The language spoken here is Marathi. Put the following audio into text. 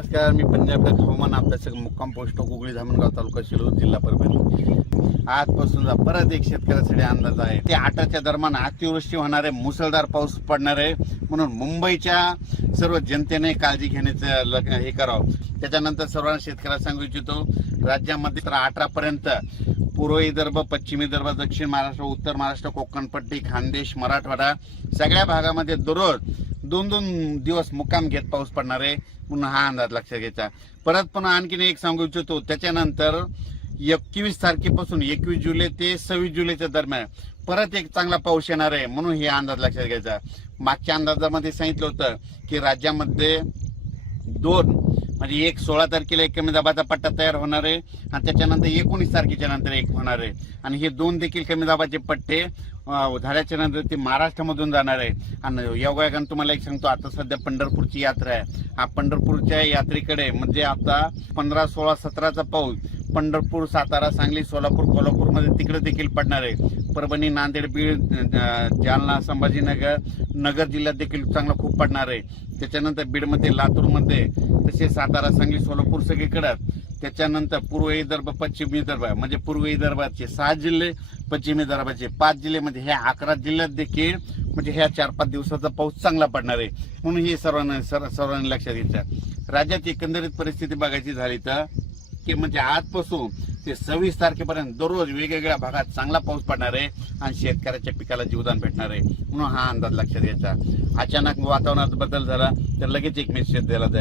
नमस्कार, मी पंजाब हवामान अभ्यासक मुक्काम पोस्ट गुगळी धामणगाव तालुका शिरूर जिल्हा परभणी. आजपासून परत एक शेतकऱ्यासाठी अंदाज आहे. ते 8च्या दरम्यान अतिवृष्टी होणार आहे, मुसळधार पाऊस पडणार आहे. म्हणून मुंबईच्या सर्व जनतेने काळजी घेण्याचं हे करावं. त्याच्यानंतर सर्वांना शेतकऱ्याला सांगू इच्छितो, राज्यामध्ये 18 पर्यंत पूर्व विदर्भ, पश्चिम विदर्भ, दक्षिण महाराष्ट्र, उत्तर महाराष्ट्र, कोकणपट्टी, खानदेश, मराठवाडा सगळ्या भागामध्ये दररोज 2-2 दिवस मुक्काम घेत पाऊस पडणार आहे. म्हणून हा अंदाज लक्षात घ्यायचा. परत पुन्हा आणखीन एक सांगू इच्छितो, त्याच्यानंतर 21 तारखेपासून 21 जुलै ते 26 जुलैच्या दरम्यान परत एक चांगला पाऊस येणार आहे. म्हणून हे अंदाज लक्षात घ्यायचा. मागच्या अंदाजामध्ये सांगितलं होतं की राज्यामध्ये 2 म्हणजे एक 16 तारखेला एक कमी दाबाचा पट्टा तयार होणार आहे आणि त्याच्यानंतर 19 तारखेच्या नंतर एक होणार आहे. आणि हे 2 देखील कमी दाबाचे पट्टे झाल्याच्या नंतर ते महाराष्ट्रामधून जाणार आहे. आणि योगायोगाने तुम्हाला एक सांगतो, आता सध्या पंढरपूरची यात्रा आहे. हा पंढरपूरच्या यात्रेकडे म्हणजे आता 15, 16, 17चा पाऊस पंढरपूर, सातारा, सांगली, सोलापूर, कोल्हापूरमध्ये तिकडे देखील पडणार आहे. परभणी, नांदेड, बीड, जालना, संभाजीनगर, नगर जिल्ह्यात देखील चांगला खूप पडणार आहे. त्याच्यानंतर बीडमध्ये, लातूरमध्ये, तसेच सातारा, सांगली, सोलापूर सगळीकडे. त्याच्यानंतर पूर्व विदर्भ, पश्चिम विदर्भ म्हणजे पूर्व विदर्भाचे 6 जिल्हे, पश्चिम विदर्भाचे 5 जिल्हे, म्हणजे ह्या 11 जिल्ह्यात देखील म्हणजे ह्या 4-5 दिवसाचा पाऊस चांगला पडणार आहे. म्हणून हे सर्वांनी लक्षात घ्यायचं. राज्यात एकंदरीत परिस्थिती बघायची झाली तर की म्हणजे आजपासून ते 26 तारखेपर्यंत दररोज वेगवेगळ्या भागात चांगला पाऊस पडणार आहे आणि शेतकऱ्याच्या पिकाला जीवदान भेटणार आहे. म्हणून हा अंदाज लक्षात घ्यायचा. अचानक वातावरणात बदल झाला तर लगेच एक मेसेज दिला जाईल.